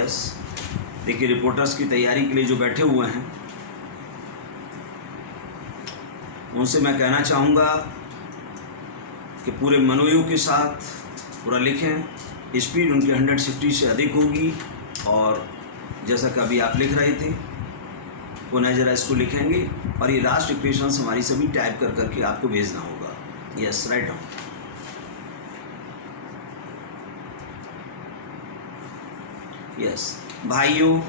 Yes, देखिए reporters की तैयारी के लिए जो बैठे हुए हैं उनसे मैं कहना चाहूँगा कि पूरे मनोयोग के साथ पूरा लिखें। स्पीड उनकी 160 से अधिक होगी और जैसा कि अभी आप लिख रहे थे पुनः जरा इसको लिखेंगे और ये लास्ट इक्वेशंस हमारी सभी टाइप कर करके आपको भेजना होगा। Yes, write down. यस भाइयों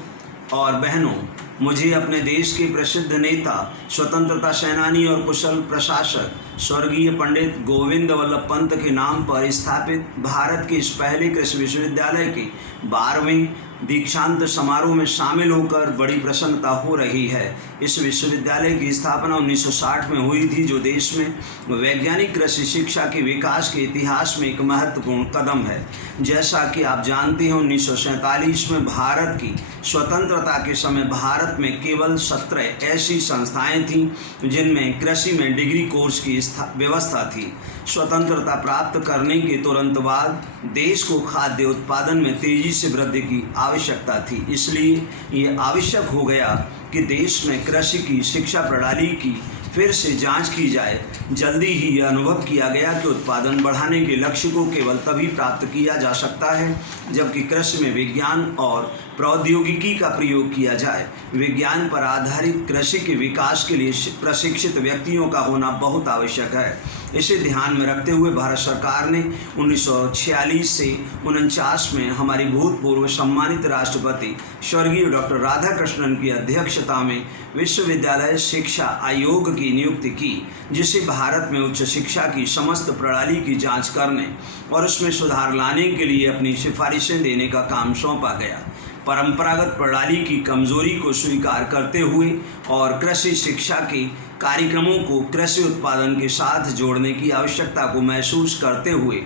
और बहनों, मुझे अपने देश के प्रसिद्ध नेता, स्वतंत्रता सेनानी और कुशल प्रशासक स्वर्गीय पंडित गोविंद वल्लभ पंत के नाम पर स्थापित भारत के इस पहले कृषि विश्वविद्यालय के 12वें दीक्षांत समारोह में शामिल होकर बड़ी प्रसन्नता हो रही है। इस विश्वविद्यालय की स्थापना 1960 में हुई थी, जो देश में वैज्ञानिक कृषि शिक्षा के विकास के इतिहास में एक महत्वपूर्ण कदम है। जैसा कि आप जानते हैं, 1947 में भारत की स्वतंत्रता के समय भारत में केवल 17 ऐसी संस्थाएं थीं जिनमें कृषि में डिग्री कोर्स की व्यवस्था थी। स्वतंत्रता प्राप्त करने के तुरंत बाद देश को खाद्य उत्पादन में तेजी से वृद्धि की आवश्यकता थी। इसलिए ये आवश्यक हो गया कि देश में कृषि की शिक्षा प्रणाली की फिर से जांच की जाए। जल्दी ही यह अनुभव किया गया कि उत्पादन बढ़ाने के लक्ष्य को केवल तभी प्राप्त किया जा सकता है जबकि कृषि में विज्ञान और प्रौद्योगिकी का प्रयोग किया जाए। विज्ञान पर आधारित कृषि के विकास के लिए प्रशिक्षित व्यक्तियों का होना बहुत आवश्यक है। इसे ध्यान में रखते हुए भारत सरकार ने 1946 से 49 में हमारी भूतपूर्व सम्मानित राष्ट्रपति स्वर्गीय डॉक्टर राधाकृष्णन की अध्यक्षता में विश्वविद्यालय शिक्षा आयोग की नियुक्ति की, जिसे भारत में उच्च शिक्षा की समस्त प्रणाली की जांच करने और उसमें सुधार लाने के लिए अपनी सिफारिशें देने का काम सौंपा गया। परंपरागत प्रणाली की कमजोरी को स्वीकार करते हुए और कृषि शिक्षा के कार्यक्रमों को कृषि उत्पादन के साथ जोड़ने की आवश्यकता को महसूस करते हुए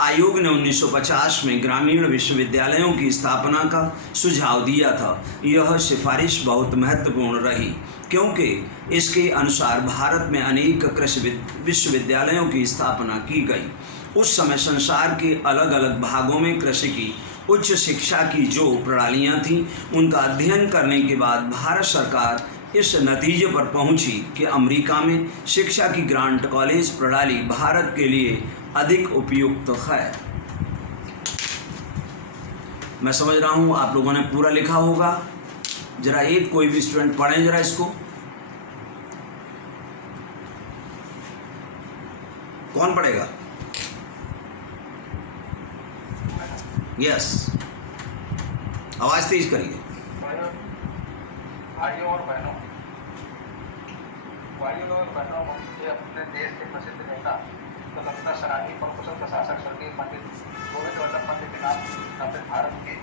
आयोग ने 1950 में ग्रामीण विश्वविद्यालयों की स्थापना का सुझाव दिया था। यह सिफारिश बहुत महत्वपूर्ण रही क्योंकि इसके अनुसार भारत में अनेक कृषि विश्वविद्यालयों की स्थापना की गई। उस समय संसार के अलग अलग भागों में कृषि की उच्च शिक्षा की जो प्रणालियां थीं, उनका अध्ययन करने के बाद भारत सरकार इस नतीजे पर पहुंची कि अमेरिका में शिक्षा की ग्रांट कॉलेज प्रणाली भारत के लिए अधिक उपयुक्त है। मैं समझ रहा हूं आप लोगों ने पूरा लिखा होगा। जरा एक कोई भी स्टूडेंट पढ़ें जरा इसको। कौन पढ़ेगा? यस, आवाज तेज करिए। भाइयों और बहनों, मुझे अपने देश के प्रसिद्ध नेता, स्वतंत्रता सेनानी और कुशल प्रशासक स्वर्गीय पंडित गोविंद वल्लभ पंत के नाम स्थापित भारत के